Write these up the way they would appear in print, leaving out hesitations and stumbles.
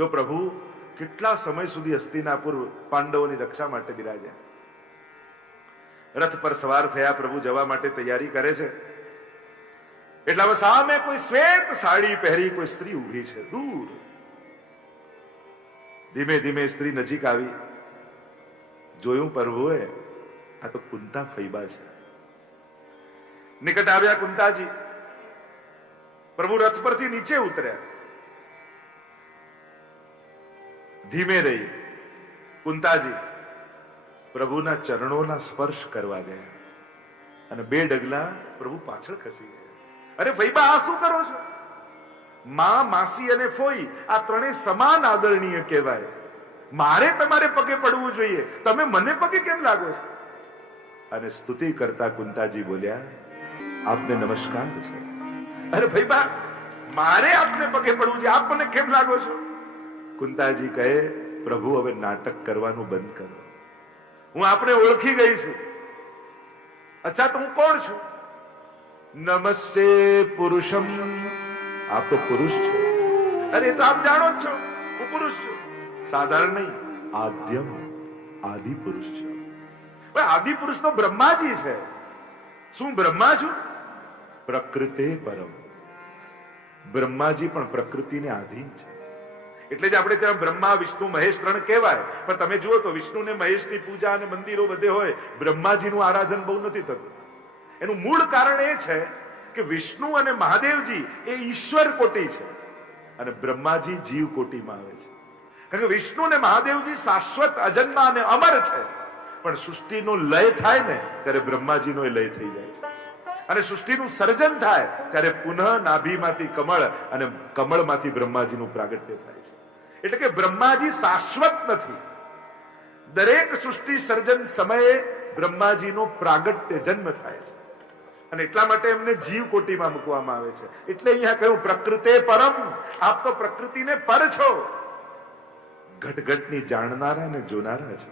જો પ્રભુ કેટલા સમય સુધી હસ્તિનાપુર પાંડવોની રક્ષા માટે બિરાજ્યા. રથ પર સવાર થયા, પ્રભુ જવા માટે તૈયારી કરે છે. એટલામાં સામે કોઈ શ્વેત સાડી પહેરી કોઈ સ્ત્રી ઊભી છે દૂર. ધીમે ધીમે સ્ત્રી નજીક આવી. જોયું પ્રભુએ, આ તો કુંતા ફૈબા છે. નિકટ આવ્યા કુંતાજી. પ્રભુ રથ પરથી નીચે ઉતર્યા. ધીમે રહી કુંતાજી પ્રભુના ચરણોના સ્પર્શ કરવા ગયા અને 2 ડગલા પ્રભુ પાછળ ખસી ગયા. અરે ફૈબા, આ શું કરો છો? માં, માસી અને ફોઈ આ ત્રણેય સમાન આદરણીય કહેવાય. મારે તમારે પગે પડવું જોઈએ, તમે મને પગે કેમ લાગો છો? અને સ્તુતિ કરતા કુંતાજી બોલ્યા, આપને નમસ્કાર છે. અરે ફૈબા, મારે આપને પગે પડવું છે, આપ મને કેમ લાગો છો? કુંતાજી કહે, પ્રભુ હવે નાટક કરવાનું બંધ કરો. હું આપણે ઓળખી ગઈ છું. અચ્છા, તો હું કોણ છું? નમસ્તે પુરુષમ. આપ તો પુરુષ છો. અરે એ તો આપ જાણો જ છો, હું પુરુષ છું. સાધારણ નહીં, આદ્યમ, આદિ પુરુષ છું. આદિ પુરુષ તો બ્રહ્માજી છે. શું બ્રહ્મા છું? પ્રકૃતે પરમ. બ્રહ્માજી પણ પ્રકૃતિને આધીન છે. એટલે જ આપણે ત્યાં બ્રહ્મા, વિષ્ણુ, મહેશ 3 કહેવાય. પણ તમે જુઓ તો વિષ્ણુ ને મહેશની પૂજા અને મંદિરો બધે હોય, બ્રહ્માજીનું આરાધન બહુ નથી થતું. એનું મૂળ કારણ એ છે કે વિષ્ણુ અને મહાદેવજી એ ઈશ્વર કોટી છે અને બ્રહ્માજી જીવ કોટીમાં આવે છે. કારણ કે વિષ્ણુ અને મહાદેવજી શાશ્વત, અજન્મા અને અમર છે. પણ સૃષ્ટિનો લય થાય ને ત્યારે બ્રહ્માજીનો લય થઈ જાય છે. અને સૃષ્ટિનું સર્જન થાય ત્યારે પુનઃ નાભીમાંથી કમળ અને કમળમાંથી બ્રહ્માજીનું પ્રાગટ્ય થાય છે. એટલે કે બ્રહ્માજી શાશ્વત નથી. દરેક સૃષ્ટિ સર્જન સમયે બ્રહ્માજીનો પ્રાગટ્ય જન્મ થાય છે અને એટલા માટે એમને જીવ કોટીમાં મૂકવામાં આવે છે. એટલે અહીંયા કહ્યું પ્રકૃતે પરમ. આપ તો પ્રકૃતિને પર છો, ઘટઘટની જાણનારા ને જોનારા છો.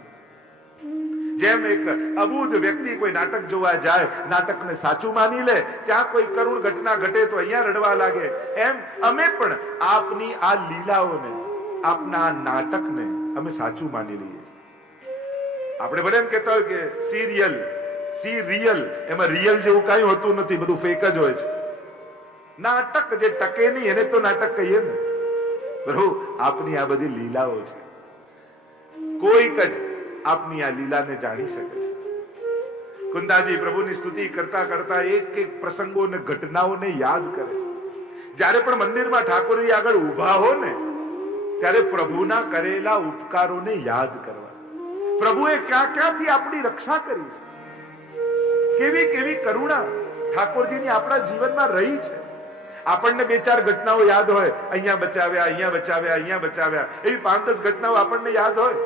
જેમ એક અબૂધ વ્યક્તિ કોઈ નાટક જોવા જાય, નાટકને સાચું માની લે, ત્યાં કોઈ કરુણ ઘટના ઘટે તો અહીંયા રડવા લાગે, એમ અમે પણ આપની આ લીલાઓને, આપના આ નાટકને અમે સાચું માની લઈએ. આપણે ભલે એમ કહેતા હોય કે સી રિયલ, એમાં રિયલ જેવું કઈ હોતું નથી, બધું ફેક જ હોય છે. નાટક જે ટકે નહીં એને તો નાટક કહીએ ને. પ્રભુ આપની આ બધી લીલાઓ છે. કોઈક જ આપની આ લીલાને જાણી શકે છે. કુંતાજી પ્રભુની સ્તુતિ કરતા કરતા એક એક પ્રસંગોને, ઘટનાઓને યાદ કરે છે. જ્યારે પણ મંદિરમાં ઠાકોરજી આગળ ઉભા હો ને ત્યારે પ્રભુના કરેલા ઉપકારોને યાદ કરવા. પ્રભુએ ક્યાં ક્યાંથી આપણી રક્ષા કરી છે, કેવી કેવી કરુણા ઠાકોરજીની આપણા જીવનમાં રહી છે. આપણને 2-4 ઘટનાઓ યાદ હોય, અહીંયા બચાવ્યા, અહીંયા બચાવ્યા, અહીંયા બચાવ્યા, એવી 5-10 ઘટનાઓ આપણને યાદ હોય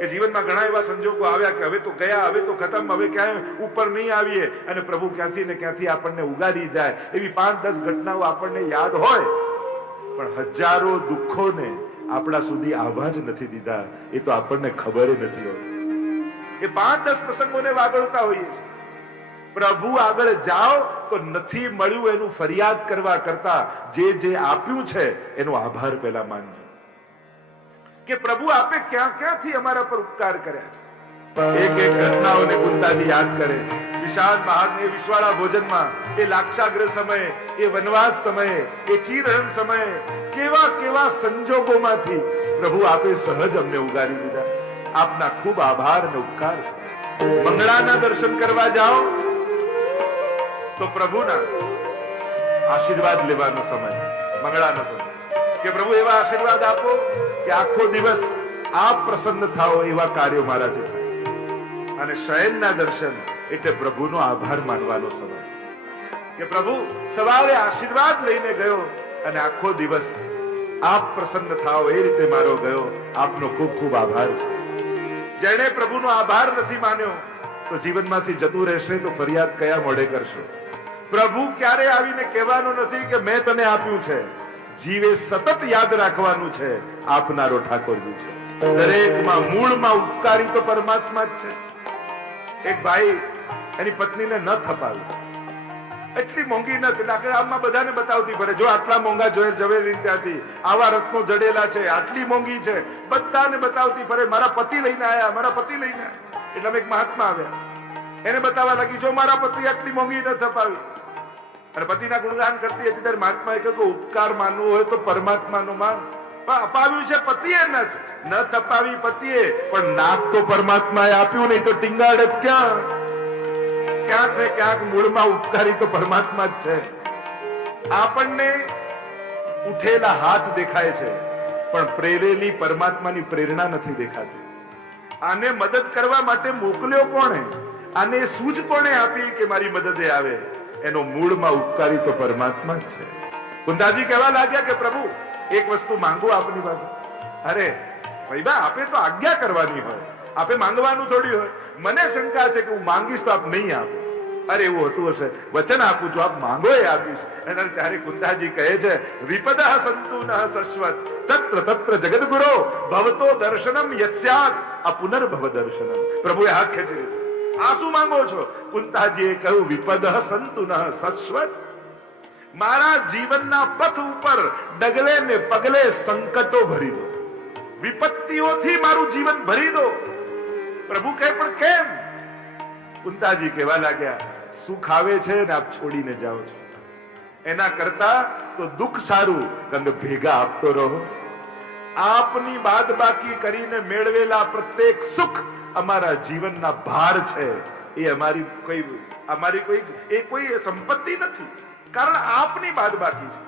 કે જીવનમાં ઘણા એવા સંજોગો આવ્યા કે હવે તો ગયા, હવે તો ખતમ, હવે ક્યાંય ઉપર નહીં આવીએ અને પ્રભુ ક્યાંથી ને ક્યાંથી આપણને ઉગારી જાય. એવી 5-10 ઘટનાઓ આપણને યાદ હોય, પણ હજારો દુઃખોને આપણા સુધી આવા જ નથી દીધા, એ તો આપણને ખબર નથી હોતી. એ 5-10 પ્રસંગોને વાગડતા હોઈએ છીએ. પ્રભુ આગળ જાઓ તો નથી મળ્યું એનું ફરિયાદ કરવા કરતા જે આપ્યું છે એનો આભાર પહેલા માનજો કે પ્રભુ આપે ક્યાં ક્યાંથી અમારા પર ઉપકાર કર્યા છે. એક એક ઘટનાઓને કુંતાજી યાદ કરે. વિશાળ મહાન એ વિશ્વાળા ભોજનમાં, એ લાક્ષાગ્રહ સમયે, એ વનવાસ સમયે, એ ચીરહરણ સમયે કેવા કેવા સંજોગોમાંથી પ્રભુ આપે સહજ અમને ઉગારી દીધા. આપના ખૂબ આભાર અને ઉપકાર છે. મંગળાના દર્શન કરવા જાઓ તો પ્રભુના આશીર્વાદ લેવાનો સમય, મંગળાનો સમય, કે પ્રભુ એવા આશીર્વાદ આપો કે આખો દિવસ આપ પ્રસન્ન થાઓ એવા કાર્યો મારાથી થાય. અને શયનના દર્શન એટલે પ્રભુનો આભાર માનવાનો સમય કે પ્રભુ સવારે આશીર્વાદ લઈને ગયો અને આખો દિવસ આપ પ્રસન્ન થાઓ એ રીતે મારો ગયો. આપનો ખૂબ ખૂબ આભાર છે. જેણે પ્રભુનો આભાર નથી માન્યો તો જીવનમાંથી જતું રહેશે તો ફરિયાદ કયા મોઢે કરશો? પ્રભુ ક્યારે આવીને કહેવાનું નથી કે મેં તને આપ્યું છે. જીવે સતત યાદ રાખવાનું છે આપનારો ઠાકોરજી છે. દરેકમાં મૂળમાં ઉપકારી તો પરમાત્મા જ છે. એક ભાઈ એની પત્નીને ન થપાવી, એટલી મોંઘી નથી, એટલે આમાં બધાને બતાવતી ફરે, જો આટલા મોંઘા ઝવેરી ત્યાંથી, આવા રત્નો જડેલા છે, આટલી મોંઘી છે, બધાને બતાવતી ફરે, મારા પતિ લઈને આયા, મારા પતિ લઈને આયા. એટલે અમે એક મહાત્મા આવ્યા, એને બતાવવા લાગી, જો મારા પતિ આટલી મોંઘી ન થપાવી. અને પતિના ગુણગાન કરતી હતી ત્યારે મહાત્માએ કહ્યું કે ઉપકાર માનવો હોય તો પરમાત્માનો માન. અપાવ્યું છે પતિએ નથી, ન તપાવી પતિએ, પણ નાક તો પરમાત્માએ આપ્યું, નહીં તો ટીંગાડે ક્યાં? ક્યાંક ને ક્યાંક મૂળમાં ઉપકારી તો પરમાત્મા જ છે. આપણને ઉઠેલા હાથ દેખાય છે, પણ પ્રેરેલી પરમાત્માની પ્રેરણા નથી દેખાતી. આને મદદ કરવા માટે મોકલ્યો કોણે? આને સૂઝ કોણે આપી કે મારી મદદે આવે? એનો મૂળમાં ઉપકારી તો પરમાત્મા જ છે. કુંતાજી કહેવા લાગ્યા કે પ્રભુ એક વસ્તુ માંગુ આપની પાસે. અરે ભાઈ, આપે તો આજ્ઞા કરવાની હોય, આપે માંગવાનું થોડી હોય. મને શંકા છે કે હું માંગીશ તો આપ નહીં આપો. અરે એવું હતું હશે, વચન આપું છું, આપ માંગો એ આપીશ. અને ત્યારે કુંતાજી કહે છે, વિપદઃ સંતુ ન સશ્વત તત્ર તત્ર જગદગુરો ભવતો દર્શનમ યત્સ્યાત અપુનર્ભવ દર્શનમ. પ્રભુએ હાથ ખેંચી લીધો. આ શું માંગો છો? કુંતાજીએ કહ્યું, વિપદઃ સંતુ ન સશ્વત. મારા જીવનના પથ ઉપર ડગલે ને પગલે સંકટો ભરી દો, વિપત્તિઓથી મારું જીવન ભરી દો. પ્રભુ કહે, પણ કેમ? કુંતાજી કહેવા લાગ્યા, સુખ આવે છે ને આપ છોડીને જાઓ છો, એના કરતા તો દુઃખ સારું, કારણ કે ભેગા આપતો રહો. આપની બાદબાકી કરીને મેળવેલા પ્રત્યેક સુખ અમારા જીવનના ભાર છે. એ અમારી કોઈ સંપત્તિ નથી, કારણ આપની બાદબાકી છે.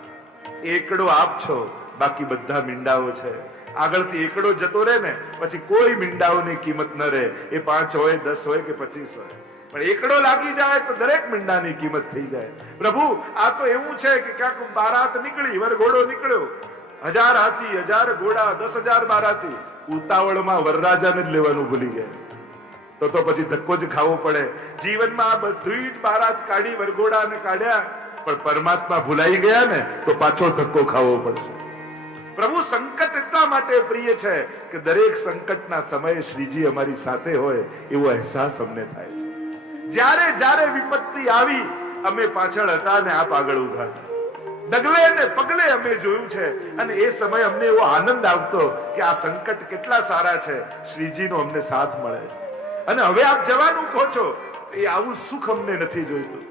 એકડો આપ છો, બાકી બધા મીંડાઓ છે. આગળથી એકડો જતો રહે ને પછી કોઈ મીંડાઓની કિંમત ન રહે. એ 5 હોય, 10 હોય કે 25 હોય, પણ એકડો લાગી જાય તો દરેક મીંડાની કિંમત થઈ જાય. પ્રભુ આ તો એવું છે કે ક્યાંક બારાત નીકળી, વરઘોડો નીકળ્યો, 1000 હાથી, 1000 ઘોડા, 10,000 બારાતી, ઉતાવળમાં વરરાજાને જ લેવાનું ભૂલી ગયા તો પછી ધક્કો જ ખાવો પડે. જીવનમાં આ બધી જ બારાત કાઢી, વરઘોડાને કાઢ્યા, પણ પરમાત્મા ભૂલાઈ ગયા ને તો પાછો ધક્કો ખાવો પડશે. પ્રભુ સંકટ એટલા માટે પ્રિય છે કે દરેક સંકટના સમયે શ્રીજી અમારી સાથે હોય એવો અહેસાસ અમને થાય છે. જ્યારે જ્યારે વિપત્તિ આવી, અમે પાછળ હતા ને આપ આગળ ઉભા હતા. ડગલે ને પગલે અમે જોયું છે, અને એ સમય અમને એવો આનંદ આવતો કે આ સંકટ કેટલા સારા છે, શ્રીજીનો અમને સાથ મળે છે. અને હવે આપ જવાનું કહો છો, એ આવું સુખ અમને નથી જોઈતું.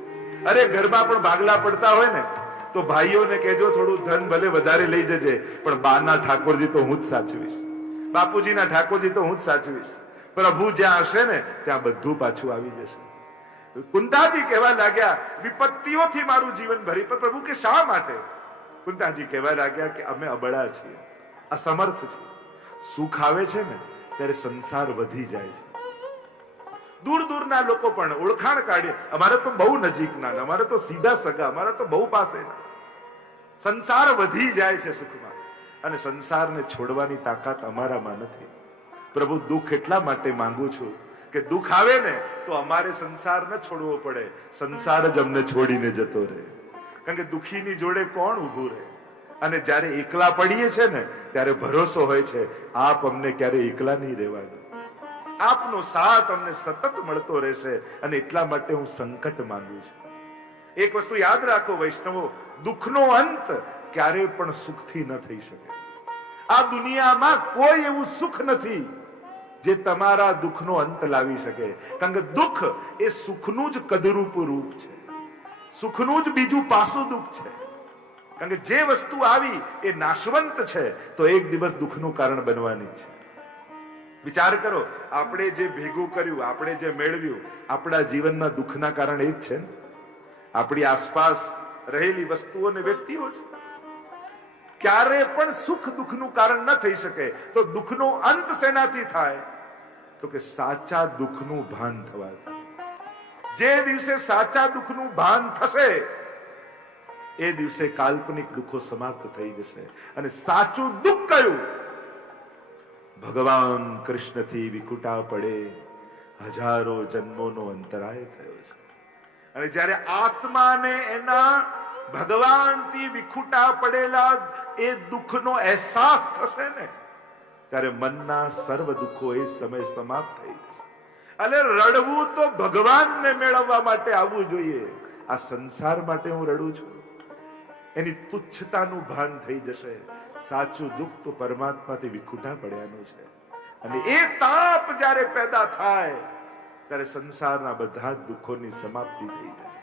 અરે ઘરમાં પણ ભાગલા પડતા હોય ને તો ભાઈઓને કહેજો, થોડું ધન ભલે વધારે લઈ જજે, પણ બાના ઠાકોરજી તો હું જ સાચવીશ, બાપુજીના ઠાકોરજી તો હું જ સાચવીશ. પ્રભુ જ્યાં હશે ને ત્યાં બધું પાછું આવી જશે. કુંતાજી કહેવા લાગ્યા, વિપત્તિઓથી મારું જીવન ભરી. પણ પ્રભુ કે શા માટે? કુંતાજી કહેવા લાગ્યા કે અમે અબળા છીએ, અસમર્થ છીએ. સુખ આવે છે ને ત્યારે સંસાર વધી જાય છે. દૂર દૂરના લોકો પણ ઓળખાણ કાઢે, અમારે તો બહુ નજીકના, અમારે તો સીધા સગા, અમારે તો બહુ પાસેના. સંસાર વધી જાય છે સુખમાં, અને સંસારને છોડવાની તાકાત અમારામાં નથી. પ્રભુ દુઃખ એટલા માટે માંગુ છું કે દુઃખ આવે ને તો અમારે સંસાર ન છોડવો પડે, સંસાર જ અમને છોડીને જતો રહે. કારણ કે દુઃખીની જોડે કોણ ઊભું રહે? અને જ્યારે એકલા પડીએ છે ને ત્યારે ભરોસો હોય છે, આપ અમને ક્યારે એકલા નહીં રહેવા દો, આપનો સાથ અમને સતત મળતો રહેશે. અને એટલા માટે હું સંકટ માંગુ છું. એક વસ્તુ યાદ રાખો વૈષ્ણવો, દુઃખનો અંત ક્યારે પણ સુખથી ન થઈ શકે. આ દુનિયામાં કોઈ એવું સુખ નથી જે તમારા દુઃખનો અંત લાવી શકે. કારણ કે દુઃખ એ સુખનું જ કદરૂપ રૂપ છે, સુખનું જ બીજું પાસું દુઃખ છે. કારણ કે જે વસ્તુ આવી એ નાશવંત છે તો એક દિવસ દુઃખનું કારણ બનવાની છે. વિચાર કરો, આપણે જે ભેગું કર્યું, આપણે જે મેળવ્યું, આપણા જીવનમાં દુઃખના કારણ એ જ છે ને. આપણી આસપાસ રહેલી વસ્તુઓ અને વ્યક્તિઓ ક્યારે પણ સુખ દુઃખનું કારણ ન થઈ શકે. તો દુઃખનો અંત શેનાથી થાય? તો કે સાચા દુઃખનું ભાન થવાથી. જે દિવસે સાચા દુઃખનું ભાન થશે એ દિવસે કાલ્પનિક દુઃખો સમાપ્ત થઈ જશે. અને સાચું દુઃખ કયું? ભગવાન કૃષ્ણથી વિખુટા પડે હજારો જન્મોનો અંતરાય થયો છે. અને જ્યારે આત્માને એના ભગવાનથી વિખુટા પડેલા એ દુઃખનો અહેસાસ થશે ને ત્યારે મનના સર્વ દુઃખો એ સમય સમાપ્ત થઈ જશે. અને રડવું તો ભગવાનને મેળવવા માટે આવવું જોઈએ. આ સંસાર માટે હું રડું છું, એની તુચ્છતાનું ભાન થઈ જશે. સાચું દુઃખ તો પરમાત્માથી વિખૂટા પડ્યાનું છે. અને એ તાપ જ્યારે પેદા થાય ત્યારે સંસારના બધા જ દુઃખોની સમાપ્તિ થઈ જાય,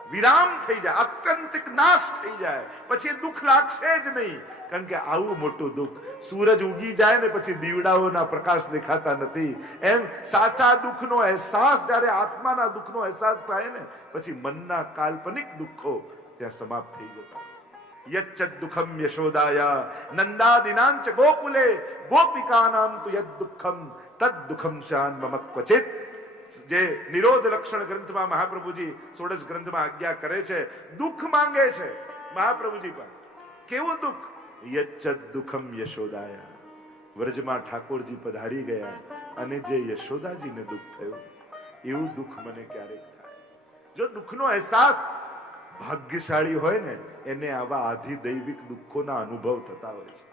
વિરામ થઈ જાય, આત્યંતિક નાશ થઈ જાય. પછી દુઃખ લાગશે જ નહીં. કારણ કે આવું મોટું દુઃખ, સૂરજ ઉગી જાય ને પછી દીવડાઓના પ્રકાશ દેખાતા નથી, એમ સાચા દુઃખનો અહેસાસ જ્યારે આત્માના દુઃખનો અહેસાસ થાય ને પછી મનના કાલ્પનિક દુઃખો ત્યાં સમાપ્ત થઈ જતા. યચ્ચ દુઃખમ યશોદાયા નંદાદિનાંચ ગોકુલે ગોપિકાનામ તુ યદ દુઃખમ તદ દુઃખમ શાન મમ ક્વચિત. જે નિરોધ લક્ષણ ગ્રંથમાં મહાપ્રભુજી સોડસ ગ્રંથમાં આજ્ઞા કરે છે, દુઃખ માંગે છે મહાપ્રભુજી પર. કેવું દુઃખ? યચ્ચ દુઃખમ યશોદાયા. વ્રજમાં ઠાકોરજી પધારી ગયા અને જે યશોદાજીને દુઃખ થયું એવું દુઃખ મને ક્યારેક થાય. જો દુઃખનો અહેસાસ ભાગ્યશાળી હોય ને એને આવા આધિદૈવિક દુઃખોના અનુભવ થતા હોય છે.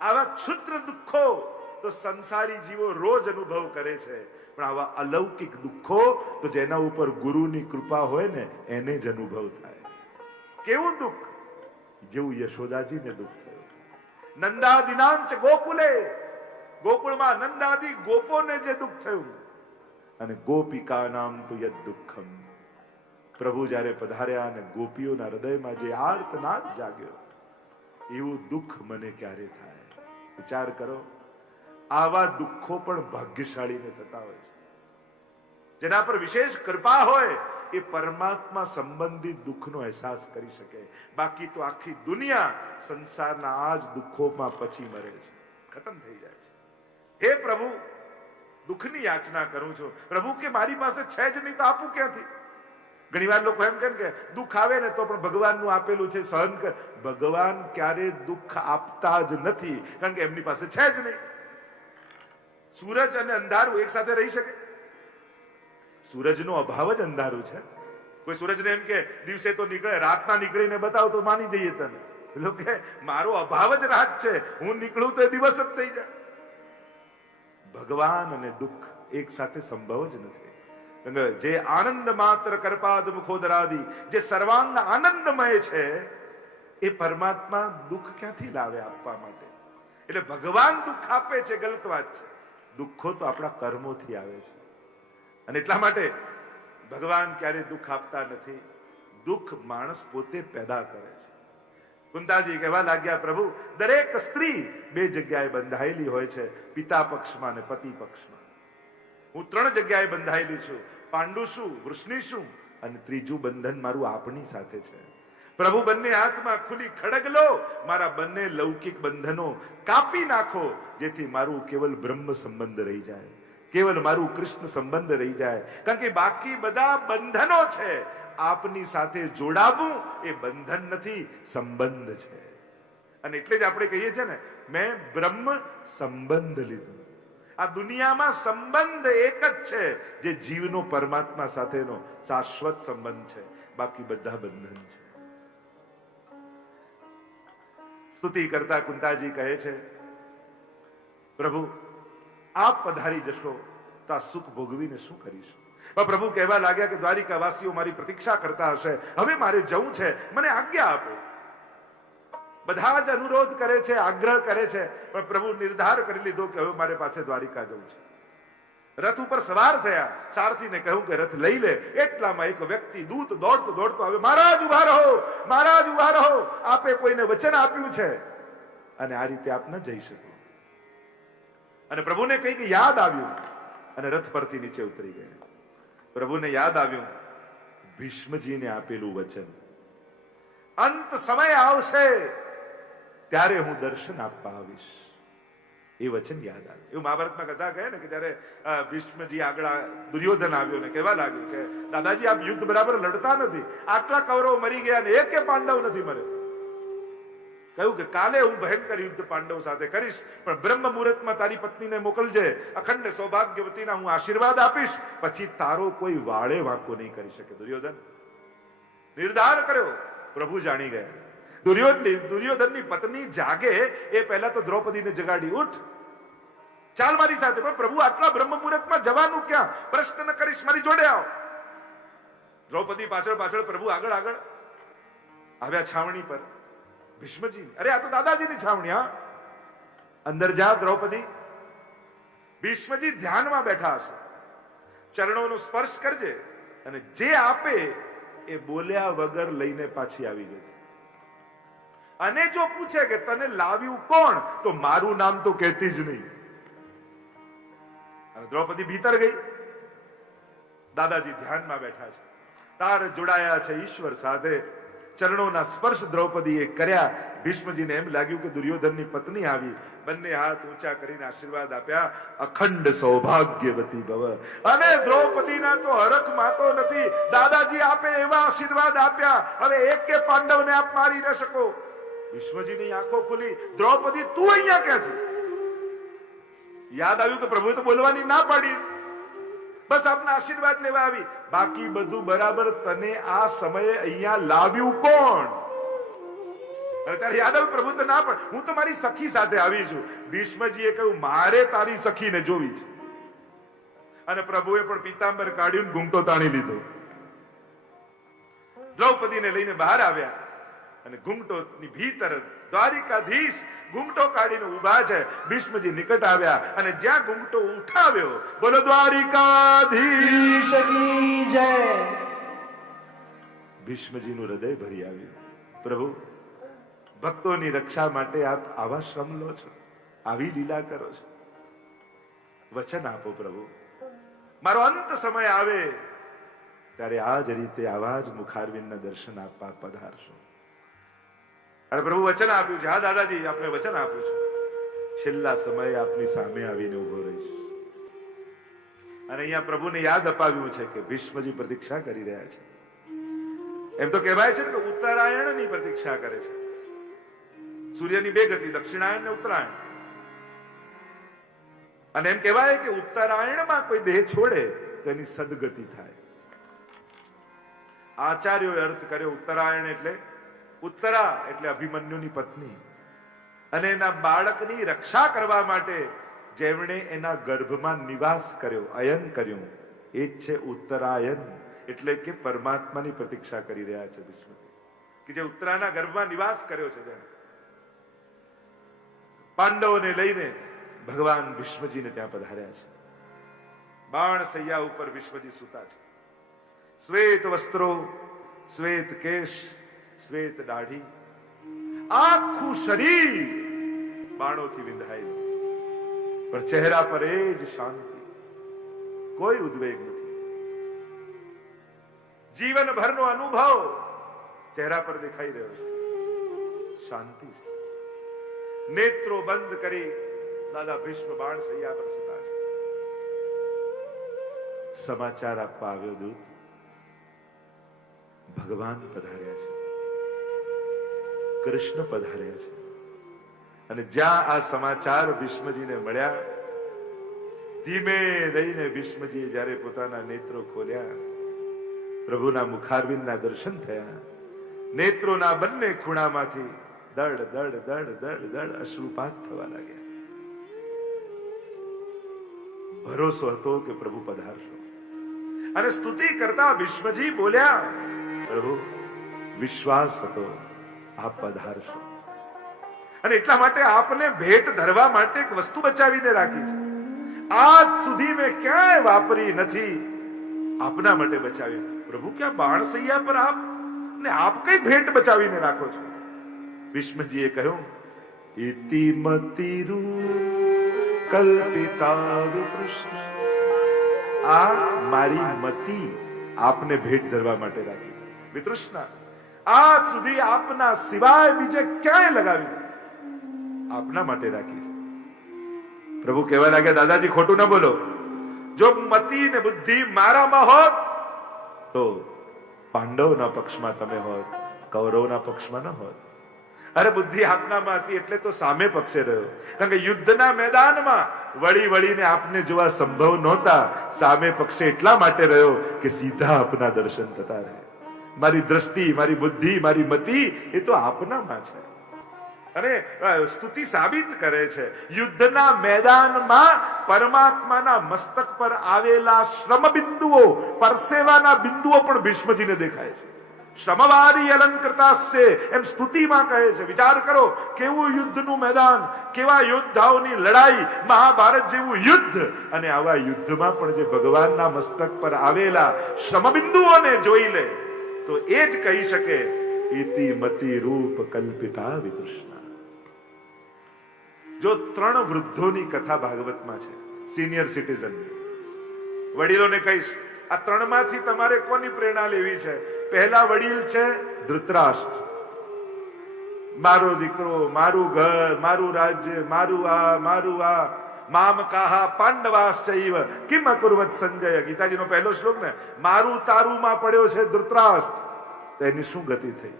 આવા ક્ષુદ્ર દુઃખો તો સંસારી જીવો રોજ અનુભવ કરે છે, પણ આવા અલૌકિક દુઃખો તો જેના ઉપર ગુરુની કૃપા હોય ને એને જ અનુભવ થાય. કેવું દુઃખ? જેવું યશોદાજીને દુઃખ થયું. નંદાદિનાંચ ગોકુલે, ગોકુળમાં નંદાદી ગોપોને જે દુઃખ થયું. અને ગોપિકા નામ તુ યદ દુઃખમ. પ્રભુ જ્યારે પધાર્યા અને ગોપીઓના હૃદયમાં જે આર્તનાદ જાગ્યો, એવું દુઃખ મને ક્યારે થાય? વિચાર કરો. આવા દુઃખો પણ ભાગ્યશાળીને થતા હોય છે. જેના પર વિશેષ કૃપા હોય એ પરમાત્મા સંબંધિત દુઃખનો અહેસાસ કરી શકે. બાકી તો આખી દુનિયા સંસારના આ જ દુઃખોમાં પછી મરે છે, ખતમ થઈ જાય છે. હે પ્રભુ, દુઃખની યાચના કરું છું. પ્રભુ કે મારી પાસે છે જ નહીં તો આપું ક્યાંથી? ઘણી વાર લોકો એમ કહે કે દુઃખ આવે ને તો પણ ભગવાનનું આપેલું છે, સહન કર. ભગવાન ક્યારે દુઃખ આપતા જ નથી, કારણ કે એમની પાસે છે જ નહીં. સૂરજ અને અંધારું એક સાથે રહી શકે? સૂરજનો અભાવ જ અંધારું છે. કોઈ સૂરજને એમ કે દિવસે તો નીકળે, રાતના નીકળીને બતાવ તો માની જઈએ તને. પેલો કે મારો અભાવ જ રાત છે, હું નીકળું તો એ દિવસ જ થઈ જાય. ભગવાન અને દુઃખ એક સાથે સંભવ જ નથી. જે આનંદ માત્ર કરપાદ મુખોદરાદી, જે સર્વાંગ આનંદમય છે, એ પરમાત્મા દુઃખ ક્યાંથી લાવે આપવા માટે? એટલે ભગવાન દુઃખ આપે છે, ગલત વાત છે. દુઃખો તો આપણા કર્મોથી આવે છે. અને એટલા માટે ભગવાન ક્યારે દુઃખ આપતા નથી. દુઃખ માણસ પોતે પેદા કરે છે. કુંતાજી કહેવા લાગ્યા, પ્રભુ દરેક સ્ત્રી બે જગ્યાએ બંધાયેલી હોય છે, પિતા પક્ષમાં અને પતિ પક્ષમાં. હું 3 જગ્યાએ બંધાયેલી છું, પાંડુ શું, વૃષ્ણિ શું, અને ત્રીજું બંધન મારું આપની સાથે છે. પ્રભુ બંને હાથમાં ખુલી ખડગ લો, મારા બંને લૌકિક બંધનો કાપી નાખો, જેથી મારું કેવલ બ્રહ્મ સંબંધ રહી જાય, કેવલ મારું કૃષ્ણ સંબંધ રહી જાય. કારણ કે બાકી બધા બંધનો છે, આપની સાથે જોડાવું એ બંધન નથી, સંબંધ છે. અને એટલે જ આપણે કહીએ છીએ ને, મેં બ્રહ્મ સંબંધ લીધું. આ દુનિયામાં સંબંધ એક જ છે, જે જીવનો પરમાત્મા સાથેનો શાશ્વત સંબંધ છે, બાકી બધા બંધન છે. સ્તુતિ કરતા કુંતાજી કહે છે, પ્રભુ આપ પધારી જશો તો આ સુખ ભોગવીને શું કરીશું? પ્રભુ કહેવા લાગ્યા કે દ્વારિકાવાસીઓ મારી પ્રતીક્ષા કરતા હશે, હવે મારે જવું છે, મને આજ્ઞા આપો. બધા જ અનુરોધ કરે છે, આગ્રહ કરે છે, પણ પ્રભુ નિર્ધાર કરી લીધો કે હવે મારે પાસે દ્વારિકા જવું છે. રથ ઉપર સવાર થયા, સારથીને કહ્યું કે રથ લઈ લે. એટલામાં એક વ્યક્તિ દૂત દોડતો દોડતો આવે, મહારાજ ઉભા રહો, મહારાજ ઉભા રહો, આપે કોઈને વચન આપ્યું છે અને આ રીતે આપ ન જઈ શકો. અને પ્રભુને કંઈક યાદ આવ્યું અને રથ પરથી નીચે ઉતરી ગયા. પ્રભુને યાદ આવ્યું ભીષ્મજીને આપેલું વચન, અંત સમય આવશે ત્યારે હું દર્શન આપવા આવીશ. એ વચન યાદ આવ્યું. એવું મહાભારતમાં કથા કહે ને કે જયારે ભીષ્મજી આગળ દુર્યોધન આવ્યો ને કહેવા લાગ્યું કે દાદાજી આપ યુદ્ધ બરાબર લડતા નથી, આટલા કૌરવ મરી ગયા ને એકે પાંડવ નથી મર્યો. કહ્યું કે કાલે હું ભયંકર યુદ્ધ પાંડવ સાથે કરીશ, પણ બ્રહ્મ મુહૂર્તમાં તારી પત્નીને મોકલજે, અખંડ સૌભાગ્યવતીના હું આશીર્વાદ આપીશ, પછી તારો કોઈ વાળે વાંકો નહીં કરી શકે. દુર્યોધન નિર્ધાર કર્યો. પ્રભુ જાણી ગયા. દુર્યોધનની પત્ની જાગે એ પહેલા તો દ્રૌપદીને જગાડી, ઉઠ ચાલ મારી સાથે. પણ પ્રભુ આટલા બ્રહ્મ મુહૂર્તમાં જવાનું ક્યાં? પ્રશ્ન ન કરીશ, મારી જોડે આવ. દ્રૌપદી પાછળ પાછળ, પ્રભુ આગળ આગળ આવ્યા છાવણી પર. ભીષ્મજી, અરે આ તો દાદાજીની છાવણી. હા, અંદર જા દ્રૌપદી. ભીષ્મજી ધ્યાનમાં બેઠા હશે. ચરણોનો સ્પર્શ કરજે અને જે આપે એ બોલ્યા વગર લઈને પાછી આવી ગઈ. અને જો પૂછે કે તને લાવ્યું કોણ, તો મારું નામ તો કહેતી જ નહીં. અને દ્રૌપદી ભીતર ગઈ. દાદાજી ધ્યાનમાં બેઠા છે, તાર જોડાયા છે ઈશ્વર સાથે. ચરણોના સ્પર્શ દ્રૌપદીએ કર્યા. ભીષ્મજીને એમ લાગ્યું કે દુર્યોધનની પત્ની આવી. બંને હાથ ઊંચા કરીને આશીર્વાદ આપ્યા, અખંડ સૌભાગ્યવતી ભવ. અને દ્રૌપદીના તો હરખ માતો નથી. દાદાજી આપે એવા આશીર્વાદ આપ્યા. હવે એક કે પાંડવને આપ મારી ન શકો. ભીષ્મજીની આંખો ખુલી. દ્રૌપદી, તું અહીંયા ક્યાંથી? યાદ આવ્યું કે પ્રભુએ તો બોલવાની ના પાડી, બસ આપના આશીર્વાદ લેવા આવી. બાકી બધું બરાબર. તને આ સમયે અહીંયા લાવ્યું કોણ? ત્યારે યાદ આવ્યું પ્રભુ તો ના પણ, હું તો મારી સખી સાથે આવી છું. ભીષ્મજીએ કહ્યું, મારે તારી સખીને જોવી છે. અને પ્રભુએ પણ પીતાંબર કાઢ્યું, ઘૂંટો તાણી લીધો. દ્રૌપદીને લઈને બહાર આવ્યા અને ઘૂંટોની ભીતર દ્વારિકાધીશ ઘૂંટો કાઢીને ઉભા છે. ભીષ્મજી નિકટ આવ્યા અને જ્યાં ઘૂંટો ઉઠાવ્યો, બોલો દ્વારિકાધીશ કી જય. ભીષ્મજીનું હૃદય ભરી આવ્યું. પ્રભુ, ભક્તોની રક્ષા માટે આપ આવા શ્રમ લો છો, આવી લીલા કરો છો. વચન આપો પ્રભુ, મારો અંત સમય આવે ત્યારે આ જ રીતે આવા જ મુખારવિંદના દર્શન આપવા પધારશો. અને પ્રભુ વચન આપ્યું છે. હા દાદાજી, આપને વચન આપ્યું છે, છેલ્લા સમયે આપની સામે આવીને ઉભો રહીશ. અને અહીંયા પ્રભુને યાદ અપાવ્યું છે કે ભીષ્મજી પ્રતીક્ષા કરી રહ્યા છે. એમ તો કહેવાય છે કે ઉત્તરાયણની પ્રતીક્ષા કરે છે. સૂર્યની બે ગતિ, દક્ષિણાયન ને ઉત્તરાયણ. અને એમ કહેવાય કે ઉત્તરાયણમાં કોઈ દેહ છોડે તો એની સદગતિ થાય. આચાર્યોએ અર્થ કર્યો, ઉત્તરાયણ એટલે ઉત્તરા એટલે અભિમન્યુની પત્ની. અને એના બાળકની રક્ષા કરવા માટે જેમણે એના ગર્ભમાં નિવાસ કર્યો, અયન કર્યું, એ જ છે ઉત્તરાયન. એટલે કે પરમાત્માની પ્રતીક્ષા કરી રહ્યા છે ભીષ્મજી, કે જે ઉત્તરાના ગર્ભમાં નિવાસ કર્યો છે. જેને પાંડવોને લઈને ભગવાન ભીષ્મજીને ત્યાં પધાર્યા છે. બાણ સૈયા ઉપર ભીષ્મજી સૂતા છે. શ્વેત વસ્ત્રો, શ્વેત કેશ, શ્વેત દાઢી, આખું શરીર બાણોથી વિંધાયેલું, પણ ચહેરા પર એ જ શાંતિ, કોઈ ઉદ્વેગ નથી. જીવનભરનો અનુભવ ચહેરા પર દેખાઈ રહ્યો છે, શાંતિ છે. નેત્રો બંધ કરી દાદા ભીષ્મ બાણ સૈયા પર સૂતા છે. સમાચાર આપવા આવ્યો દૂત, ભગવાન પધાર્યા છે, કૃષ્ણ પધાર્યા છે. અને જ્યાં આ સમાચાર ભીષ્મજીને મળ્યા, ધીમે રહીને ભીષ્મજીએ જ્યારે પોતાના નેત્રો ખોલ્યા, પ્રભુના મુખારવિંદના દર્શન થયા. નેત્રોના બંને ખૂણામાંથી દડ દડ દડ દડ દડ અશ્રુપાત થવા લાગ્યા. ભરોસો હતો કે પ્રભુ પધારશો. અને સ્તુતિ કરતા ભીષ્મજી બોલ્યા, પ્રભુ વિશ્વાસ હતો આપ પધારશો. અને એટલા માટે આપને ભેટ ધરવા માટે એક વસ્તુ બચાવીને રાખી છે. આજ સુધી મેં ક્યાંય વાપરી નથી, આપના માટે બચાવી. પ્રભુ, ક્યાં બાણસૈયા પર આપ ને આપ કઈ ભેટ બચાવીને રાખો છો? ભીષ્મજીએ કહ્યું, ઇતિમતિરુ કલ્પિતા વિતૃષ્ણ. આ મારી મતિ આપને ભેટ ધરવા માટે રાખી. વિતૃષ્ણા આજ સુધી આપના સિવાય બીજે ક્યાંય લગાવી નથી, આપના માટે રાખી છે. પ્રભુ કહેવા લાગ્યા, દાદાજી ખોટું ન બોલો. જો મતિ ને બુદ્ધિ મારામાં હોત તો પાંડવના પક્ષમાં તમે હોત, કૌરવના પક્ષમાં ન હોત. અરે બુદ્ધિ આપનામાં હતી એટલે તો સામે પક્ષે રહ્યો. કારણ કે યુદ્ધના મેદાનમાં વળી વળીને આપને જોવા સંભવ નહોતા. સામે પક્ષે એટલા માટે રહ્યો કે સીધા આપના દર્શન થતા રહે. મારી દ્રષ્ટિ, મારી બુદ્ધિ, મારી મતિ એ તો આપનામાં છે. અને સ્તુતિ સાબિત કરે છે યુદ્ધના મેદાનમાં પરમાત્માના મસ્તક પર આવેલા શ્રમ બિંદુઓ, પરસેવાના બિંદુઓ પણ ભીષ્મજીને દેખાય છે. શ્રમવારી અલંકૃતાસ્ય એમ સ્તુતિમાં કહે છે. વિચાર કરો કેવું યુદ્ધનું મેદાન, કેવા યોદ્ધાઓની લડાઈ, મહાભારત જેવું યુદ્ધ, અને આવા યુદ્ધમાં પણ જે ભગવાનના મસ્તક પર આવેલા શ્રમબિંદુઓને જોઈ લે તો એ જ કહી શકે ઇતિ મતિ રૂપ કલ્પિતા વિકૃષ્ણ. જો 3 વૃદ્ધોની કથા ભાગવતમાં છે, સિનિયર સિટીઝન, વડીલોને કહીશ આ 3 માંથી તમારે કોની પ્રેરણા લેવી છે? પહેલા વડીલ છે ધૃતરાષ્ટ્ર. મારો દીકરો, મારું ઘર, મારું રાજ્ય, મારું આ મામ કાહા પાંડવાશ્ચૈવ કિમ અકુર્વત સંજય. ગીતાજીનો પહેલો શ્લોક ને, મારું તારું માં પડ્યો છે ધૃતરાષ્ટ્ર, તો એની શું ગતિ થઈ?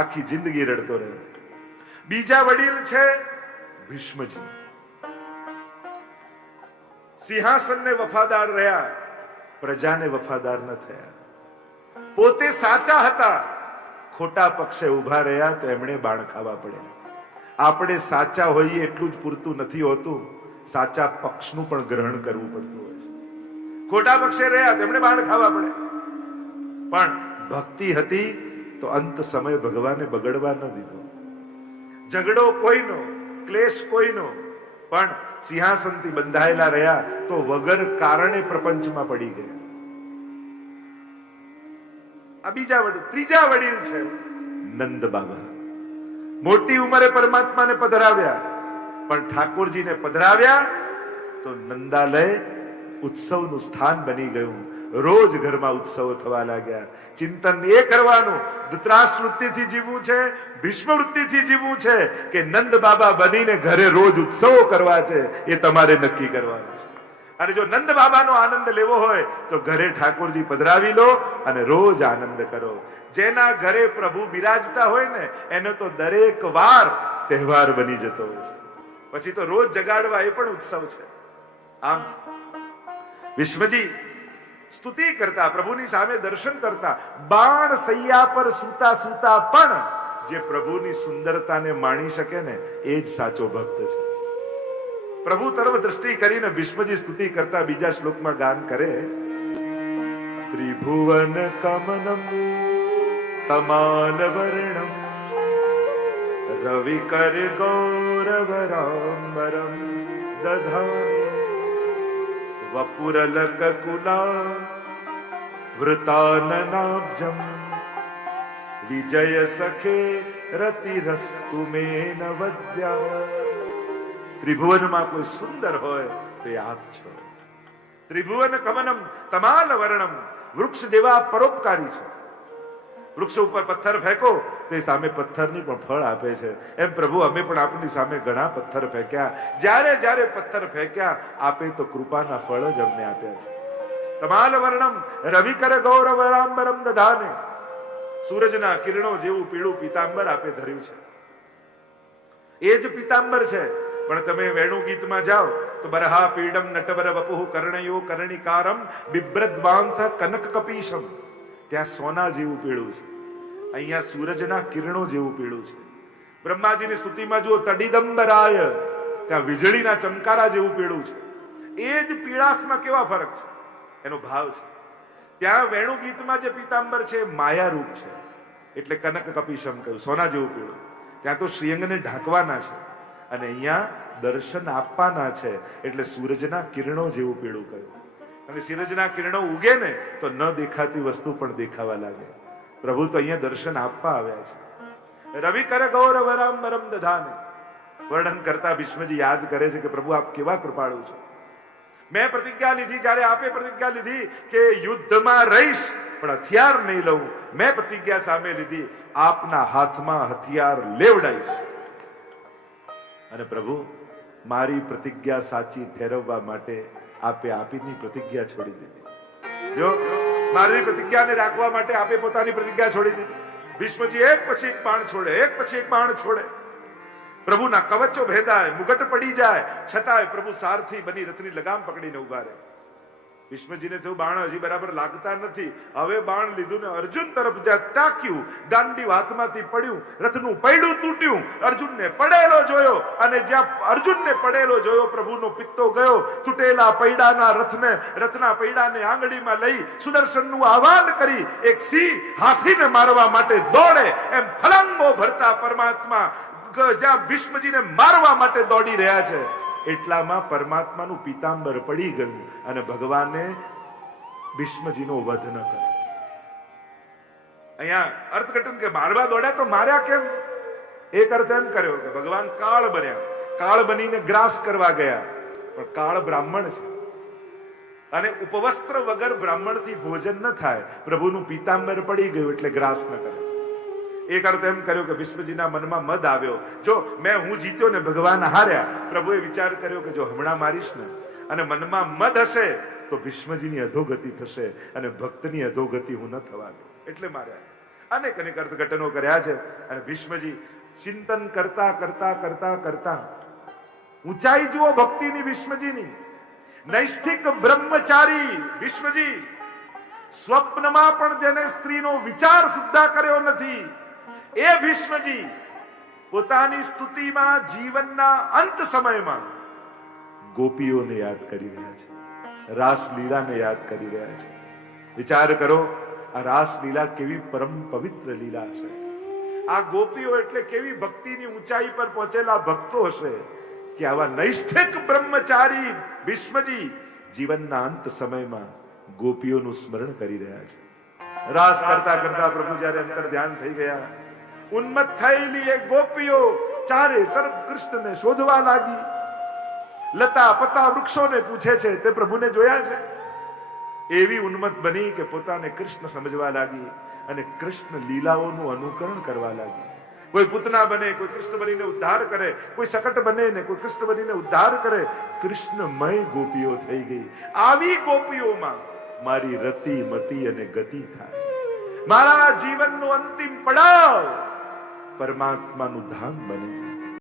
આખી જિંદગી રડતો રહ્યો. બીજા વડીલ છે ભીષ્મજી. સિંહાસનને વફાદાર રહ્યા, પ્રજાને વફાદાર ન થયા. પોતે સાચા હતા, ખોટા પક્ષે ઉભા રહ્યા તો એમણે બાણ ખાવા પડ્યા. આપણે સાચા હોઈએ એટલું જ પૂરતું નથી હોતું, સાચા પક્ષનું પણ ગ્રહણ કરવું પડતું હોય છે. ખોટા પક્ષે રહ્યા તો એમણે બાણ ખાવા પડે. પણ ભક્તિ હતી તો અંત સમય ભગવાને બગડવા ન દીધો. ઝઘડો કોઈનો, ક્લેશ કોઈનો, પણ સિંહાસનથી બંધાયેલા રહ્યા તો વગર કારણે પ્રપંચમાં પડી ગયા. આ બીજા વડીલ. ત્રીજા વડીલ છે નંદ બાબા. મોટી ઉંમરે પરમાત્માને પધરાવ્યા, પણ ઠાકોરજીને પધરાવ્યા તો નંદાલય ઉત્સવનું સ્થાન બની ગયું. રોજ ઘરમાં ઉત્સવો થવા લાગ્યા. ચિંતન એ કરવાનું ધૃતરાષ્ટ્ર વૃત્તિથી જીવવું છે, ભીષ્મ વૃત્તિથી જીવવું છે કે નંદ બાબા બનીને ઘરે રોજ ઉત્સવો કરવા છે, એ તમારે નક્કી કરવાનું છે. અને જો નંદ બાબાનો આનંદ લેવો હોય તો ઘરે ઠાકોરજી પધરાવી લો અને રોજ આનંદ કરો. જેના ઘરે પ્રભુ બિરાજતા હોય ને એનો તો દરેક વાર તહેવાર બની જતો હોય છે. પછી તો રોજ જગાડવા એ પણ ઉત્સવ છે. આમ વિશ્વજી સ્તુતિ કરતા, પ્રભુની સામે દર્શન કરતા, બાણ સૈયા પર સૂતા સૂતા પણ જે પ્રભુની સુંદરતાને માણી શકે ને એ જ સાચો ભક્ત છે. પ્રભુ તરફ દ્રષ્ટિ કરીને ભીષ્મજી સ્તુતિ કરતા બીજા શ્લોકમાં ગાન કરે, ત્રિભુવન કમનમ તમાલ વર્ણમ રવિકર ગૌરવરામરમ દધાને વપુરલક કુલા વૃતાનનાબ્જમ વિજય સખે રતિરસ્તુ મેન વદ્યા. ત્રિભુવનમાં કોઈ સુંદર હોય તો એ આપ છો. ત્રિભુવન કમનમ તમાલ વર્ણમ, વૃક્ષ જેવા પરોપકારી છે. વૃક્ષ ઉપર પથ્થર ફેંકો તો એ સામે પથ્થરની પણ ફળ આપે છે. એમ પ્રભુ અમે પણ આપની સામે ઘણા પથ્થર ફેંક્યા, જ્યારે જ્યારે પથ્થર ફેંક્યા આપે તો કૃપાના ફળ જ અમને આપ્યા છે. તમાલ વર્ણમ રવિકર ગૌરવરાંબરમ દધાને, સૂરજના કિરણો જેવું પીળું પીતાંબર આપે ધર્યું છે. એ જ પીતાંબર છે, પણ તમે વેણુ ગીતમાં જાઓ તો બરહા પીડમ નટવર વપુઃ કર્ણયો કર્ણિકારમ બિભ્રદ્વાંસ કનક કપીશમ, ત્યાં સોના જેવું પીળું છે. અહીંયા સૂરજના કિરણો જેવું પીળું છે. બ્રહ્માજીની સ્તુતિમાં જુઓ તડિદંબરાય, ત્યાં વીજળીના ચમકારા જેવું પીળું છે. એ જ પીળાશમાં કેવા ફરક છે એનો ભાવ છે. ત્યાં વેણુ ગીતમાં જે પીતાંબર છે માયા રૂપ છે, એટલે કનક કપીશમ કહ્યું, સોના જેવું પીળું. ત્યાં તો શ્રીઅંગને ઢાંકવાના છે અને અહીંયા દર્શન આપવાના છે, એટલે સૂરજના કિરણો જેવું પીળું કહ્યું. અને સૂરજના કિરણો ઉગે ને તો ન દેખાતી વસ્તુ પણ દેખાવા લાગે. પ્રભુ તો અહીંયા દર્શન આપવા આવ્યા છે. રવિ કર ગૌરવરાંબરમ દધાને વર્ણન કરતા ભીષ્મજી યાદ કરે છે કે પ્રભુ આપ કેવા કૃપાળુ છો. મેં પ્રતિજ્ઞા લીધી, જ્યારે આપે પ્રતિજ્ઞા લીધી કે યુદ્ધમાં રહીશ પણ હથિયાર નહીં લઉં, મેં પ્રતિજ્ઞા સામે લીધી આપના હાથમાં હથિયાર લેવડાઈશ. અને પ્રભુ મારી પ્રતિજ્ઞા સાચી ઠેરવવા માટે આપે આપીની પ્રતિજ્ઞા છોડી દીધી. જો મારી પ્રતિજ્ઞાને રાખવા માટે આપે પોતાની પ્રતિજ્ઞા છોડી દીધી. ભીષ્મજી એક પછી એક બાણ છોડે, એક પછી એક બાણ છોડે. પ્રભુના કવચો ભેદાય, મુગટ પડી જાય, છતાંય પ્રભુ સારથી બની રથની લગામ પકડીને ઉભા રહે. ભીષ્મજીને થયું બાણ હજી બરાબર લાગતા નથી. હવે બાણ લીધું ને અર્જુન તરફ જ્યાં તાક્યું, ગાંડી હાથમાંથી પડ્યું, રથનું પૈડું તૂટ્યું, અર્જુનને પડેલો જોયો, અને જ્યાં અર્જુનને પડેલો જોયો પ્રભુનો પિત્તો ગયો. તૂટેલા પૈડાના રથના પૈડાને આંગળીમાં લઈ સુદર્શનનું આહવાન કરી એક સિંહ હાથીને મારવા માટે દોડે એમ ફલાંગો ભરતા પરમાત્મા જ્યાં ભીષ્મજીને મારવા માટે દોડી રહ્યા છે, એટલામાં પરમાત્માનું પીતાંબર પડી ગયું અને ભગવાને ભીષ્મજીનો વધ ન કર્યો. અહીંયા અર્થઘટન કે મારવા દોડ્યા તો માર્યા કેમ? એક અર્થ એમ કર્યો કે ભગવાન કાળ બન્યા, કાળ બનીને ગ્રાસ કરવા ગયા. પણ કાળ બ્રાહ્મણ છે અને ઉપવસ્ત્ર વગર બ્રાહ્મણથી ભોજન ન થાય. પ્રભુનું પીતાંબર પડી ગયું એટલે ગ્રાસ ન કરે. એક અર્થ એમ કર્યો કે ભીષ્મજીના મનમાં મદ આવ્યો, જો હું જીત્યો ને ભગવાન હાર્યા. પ્રભુએ વિચાર કર્યો કે જો હમણાં મારીશ ને અને મનમાં મદ હશે તો ભીષ્મજીની અધોગતિ થશે અને ભક્તની અધોગતિ હું ન થવા દઉં, એટલે માર્યા. અનેક અનેક અર્થઘટનો કર્યા છે. અને ભીષ્મજી ચિંતન કરતા કરતા કરતા કરતા ઊંચાઈ જુઓ ભક્તિની ભીષ્મજીની. નૈષ્ઠિક બ્રહ્મચારી ભીષ્મજી, સ્વપ્નમાં પણ જેને સ્ત્રીનો વિચાર સુદ્ધા કર્યો નથી એ ભીષ્મજી પોતાની સ્તુતિમાં જીવનના અંત સમયમાં ગોપીઓને યાદ કરી રહ્યા છે, રાસલીલાને યાદ કરી રહ્યા છે. વિચાર કરો, આ રાસલીલા કેવી પરમ પવિત્ર લીલા છે. આ ગોપીઓ એટલે કેવી ભક્તિની ઊંચાઈ પર પહોંચેલા ભક્તો હશે કે આવા નૈષ્ઠિક બ્રહ્મચારી ભીષ્મજી જીવનના અંત સમયમાં ગોપીઓનું સ્મરણ કરી રહ્યા છે. રાસ કરતા કરતા પ્રભુ જયારે અંતર ધ્યાન થઈ ગયા, ઉન્મત્ત થયેલી એ ગોપીઓ ચારે તરફ કૃષ્ણને શોધવા લાગી. લતા પતા વૃક્ષોને પૂછે છે તે પ્રભુને જોયા છે. એવી ઉન્મત્ત બની કે પોતાને કૃષ્ણ સમજવા લાગી અને કૃષ્ણ લીલાઓનું અનુકરણ કરવા લાગી. કોઈ પૂતના બને, કોઈ કૃષ્ણ બનીને ઉદ્ધાર કરે, કોઈ શકટ બને ને કોઈ કૃષ્ણ બનીને ઉદ્ધાર કરે. કૃષ્ણમય ગોપીઓ થઈ ગઈ. આવી ગોપીઓમાં મારી રતિ મતિ અને ગતિ થાય. મારા જીવનનો અંતિમ પડાવ પરમાત્માનું ધામ બને.